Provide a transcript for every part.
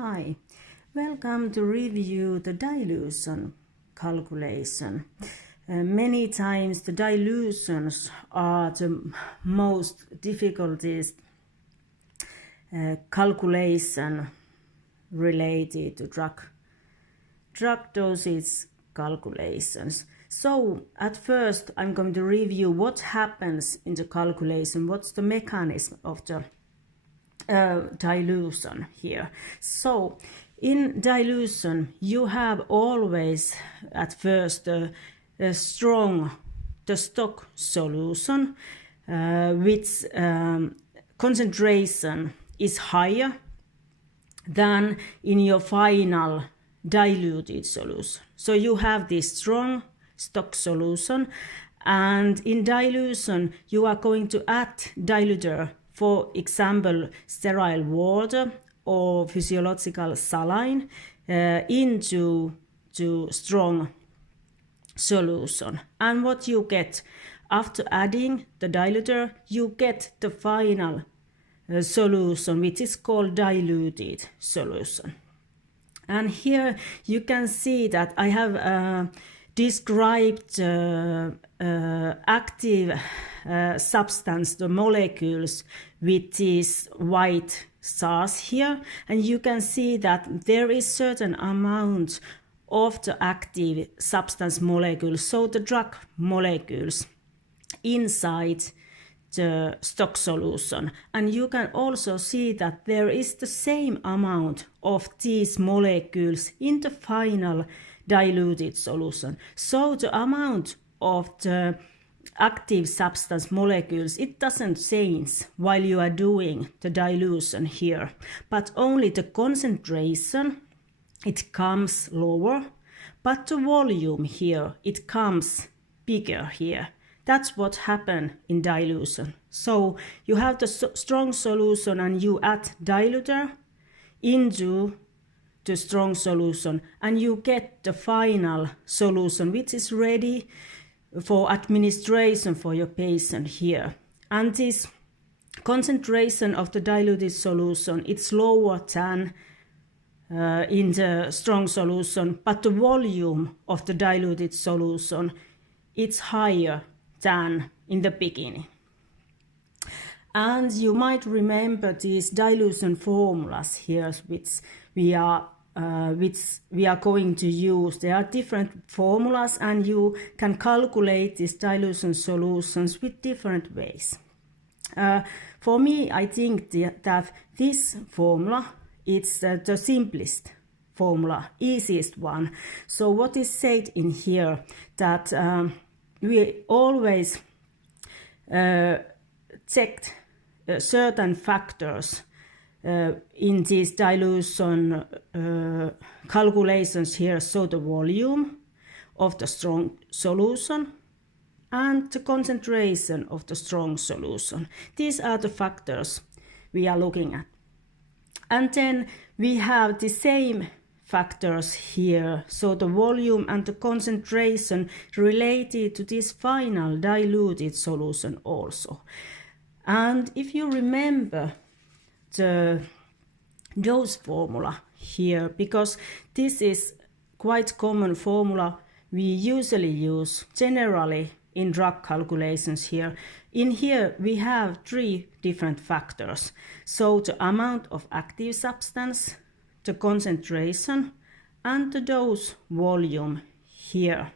Hi, welcome to review the dilution calculation. Many times the dilutions are the most difficulties calculation related to drug dosage calculations. So at first I'm going to review what happens in the calculation, what's the mechanism of the dilution here. So in dilution you have always at first a strong stock solution which concentration is higher than in your final diluted solution. So you have this strong stock solution, and in dilution you are going to add diluter, for example sterile water or physiological saline into strong solution. And what you get after adding the diluter, you get the final solution, which is called diluted solution. And here you can see that I have described active substance, the molecules with these white stars here, and you can see that there is certain amount of the active substance molecules, so the drug molecules inside the stock solution. And you can also see that there is the same amount of these molecules in the final diluted solution. So the amount of the active substance molecules, it doesn't change while you are doing the dilution here, but only the concentration, it comes lower, but the volume here, it comes bigger here. That's what happened in dilution. So you have the strong solution and you add diluter into the strong solution and you get the final solution which is ready for administration for your patient here. And this concentration of the diluted solution, it's lower than in the strong solution, but the volume of the diluted solution, it's higher than in the beginning. And you might remember these dilution formulas here which we are going to use. There are different formulas and you can calculate these dilution solutions with different ways. For me, I think that this formula is the simplest formula, easiest one. So what is said in here, that we always checked certain factors in these dilution calculations here, so the volume of the strong solution and the concentration of the strong solution. These are the factors we are looking at. And then we have the same factors here, so the volume and the concentration related to this final diluted solution also. And if you remember the dose formula here, because this is quite common formula we usually use generally in drug calculations here. In here we have three different factors. So the amount of active substance, the concentration and the dose volume here.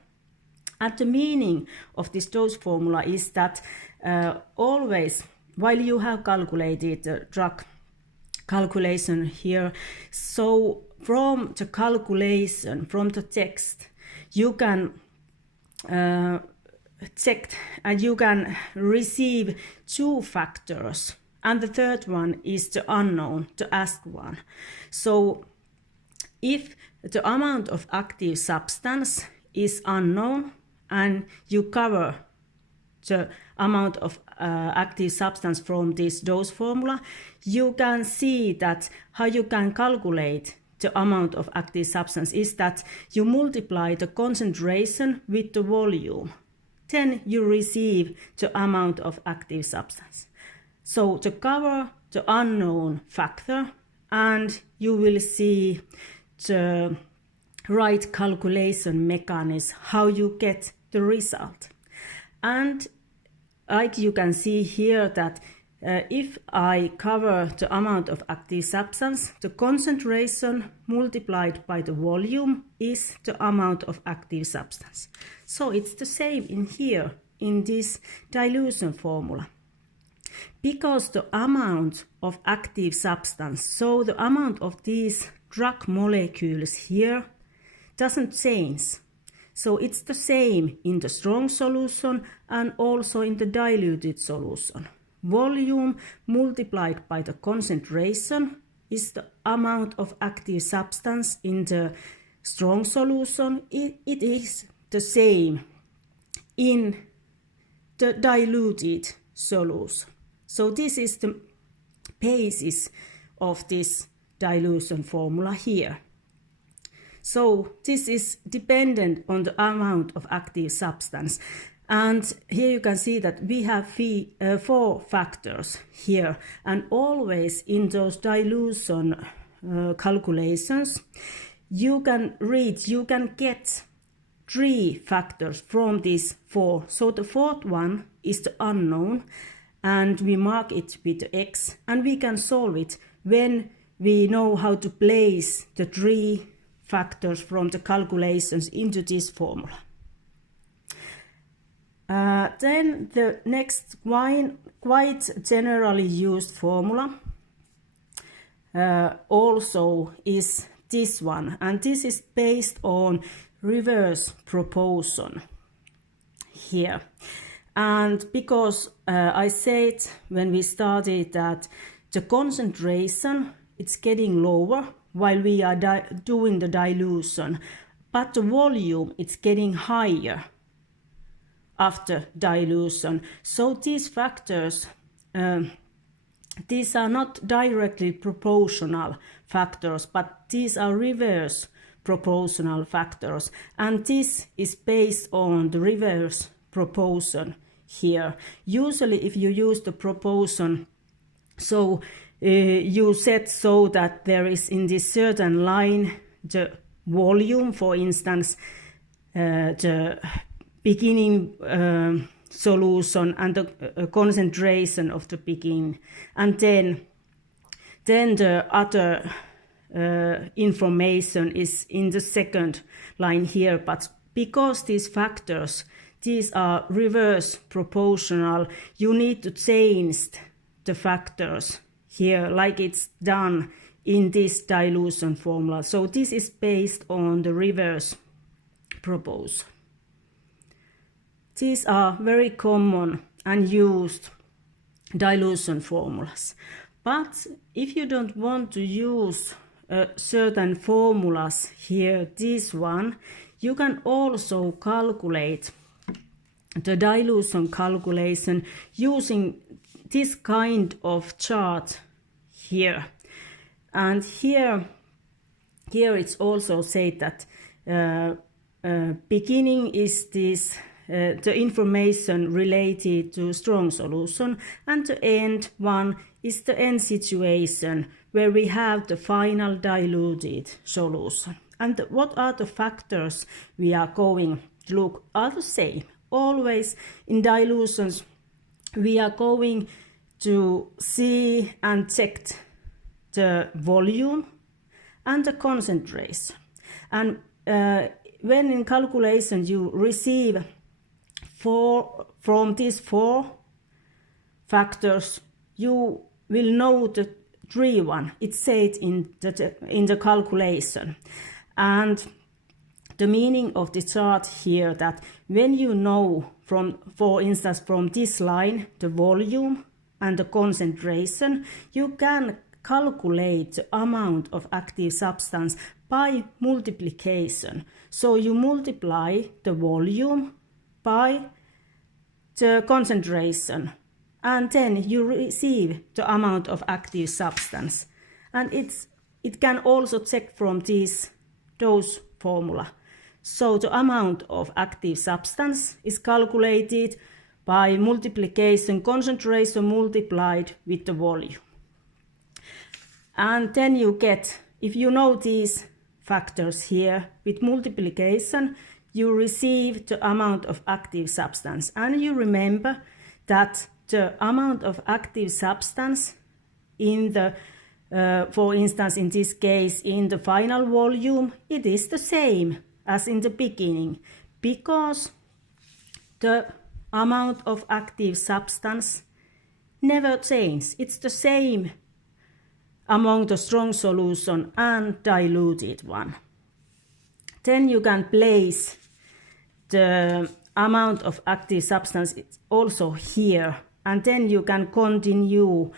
And the meaning of this dose formula is that always while you have calculated the drug calculation here, so from the calculation, from the text, you can check and you can receive two factors, and the third one is the unknown, the asked one. So if the amount of active substance is unknown and you cover the amount of active substance from this dose formula, you can see that how you can calculate the amount of active substance is that you multiply the concentration with the volume. Then you receive the amount of active substance. So to cover the unknown factor and you will see the right calculation mechanism, how you get the result. And like you can see here that if I cover the amount of active substance, the concentration multiplied by the volume is the amount of active substance. So it's the same in here, in this dilution formula. Because the amount of active substance, so the amount of these drug molecules here, doesn't change. So it's the same in the strong solution and also in the diluted solution. Volume multiplied by the concentration is the amount of active substance in the strong solution. It is the same in the diluted solution. So this is the basis of this dilution formula here. So this is dependent on the amount of active substance. And here you can see that we have 4 factors here. And always in those dilution calculations, you can get 3 factors from these 4. So the 4th one is the unknown, and we mark it with X, and we can solve it when we know how to place the 3 factors from the calculations into this formula. Then the next quite generally used formula also is this one, and this is based on reverse proportion here. And because I said when we started that the concentration, it's getting lower while we are doing the dilution, but the volume, it's getting higher after dilution. So these factors, these are not directly proportional factors, but these are reverse proportional factors, and this is based on the reverse proportion here. Usually if you use the proportion, so you set so that there is in this certain line the volume, for instance, the beginning solution and the concentration of the beginning, and then the other information is in the second line here. But because these factors, these are reverse proportional, you need to change the factors here like it's done in this dilution formula. So this is based on the reverse proportion. These are very common and used dilution formulas. But if you don't want to use certain formulas here, this one, you can also calculate the dilution calculation using this kind of chart here. And here it's also said that beginning is this the information related to strong solution, and the end one is the end situation where we have the final diluted solution. And what are the factors we are going to look are the same. Always in dilutions we are going to see and check the volume and the concentration. And when in calculation you receive from these 4 factors, you will know the 3 one. It's said in the calculation. And the meaning of the chart here, that when you know from, for instance, from this line, the volume and the concentration, you can calculate the amount of active substance by multiplication. So you multiply the volume by the concentration, and then you receive the amount of active substance. And it can also check from those formula. So the amount of active substance is calculated by multiplication, concentration multiplied with the volume. And then you get, if you know these factors here, with multiplication, you receive the amount of active substance. And you remember that the amount of active substance in the, for instance, in this case, in the final volume, it is the same as in the beginning, because the amount of active substance never changes. It's the same among the strong solution and diluted one. Then you can place the amount of active substance also here, and then you can continue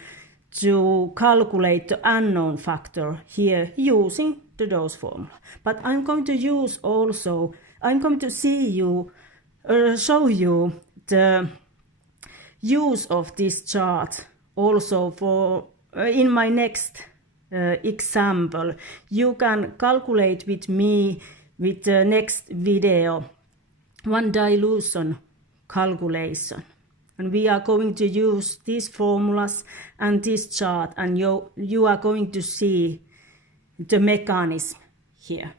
to calculate the unknown factor here using the dose formula. But I'm going to use also, I'm going to show you the use of this chart also for in my next example. You can calculate with me with the next video one dilution calculation, and we are going to use these formulas and this chart, and you are going to see the mechanism here.